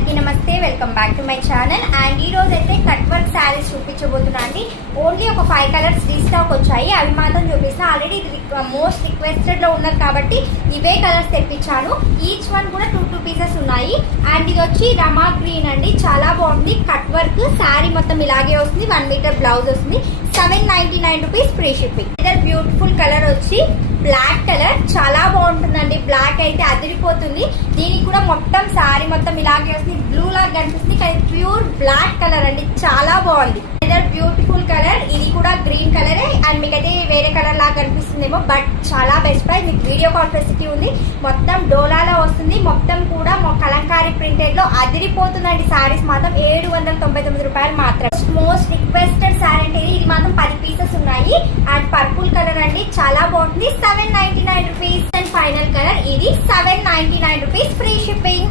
అందరికీ నమస్తే, welcome back to my channel. And ఈ రోజు అయితే కట్ వర్క్ శారీస్ చూపించబోతున్నా అండి. ఓన్లీ ఒక 5 కలర్స్ రీస్టాక్ వచ్చాయి, అవి మాత్రం చూపిస్తా. ఆల్రెడీ మోస్ట్ రిక్వెస్టెడ్ లో ఉన్నది కాబట్టి ఇవే కలర్స్ తెప్పించాను. ఈచ్ వన్ కూడా 2 పీసెస్ ఉన్నాయి. అండ్ ఇది వచ్చి రమా గ్రీన్ అండి, చాలా బాగుంది. కట్ వర్క్ శారీ మొత్తం ఇలాగే వస్తుంది. 1 మీటర్ బ్లౌజ్ వస్తుంది. 799 rupees free shipping. Either beautiful colour వచ్చి బ్లాక్ కలర్, చాలా బాగుంటుందండి. బ్లాక్ అయితే అదిరిపోతుంది. దీనికి కూడా మొత్తం శారీ మొత్తం ఇలాగే వస్తుంది. బ్లూ లాగా కనిపిస్తుంది కానీ ప్యూర్ బ్లాక్ కలర్ అండి, చాలా బాగుంది. ఇదర్ బ్యూటిఫుల్ కలర్, ఇది కూడా గ్రీన్ కలరే. అండ్ మీకైతే వేరే కలర్ లాగా కనిపిస్తుందేమో, బట్ చాలా బెస్ట్ ప్రైస్. మీకు వీడియో కాల్ ఫెసిలిటీ ఉంది. మొత్తం డోలాలో వస్తుంది. మొత్తం కూడా కలంకారీ ప్రింటెడ్ లో అదిరిపోతుందండి. శారీస్ మాత్రం 799 రూపాయలు మాత్రం. మోస్ట్ రిక్వెస్టెడ్ శారీ అంటే ఇది మాత్రం 10 పీసెస్ ఉన్నాయి. అండ్ పర్పుల్ కలర్ అండి, చాలా బాగుంటుంది. 799 రూపీస్. అండ్ ఫైనల్ కలర్ ఇది 799 రూపీస్ ఫ్రీ షిప్పింగ్.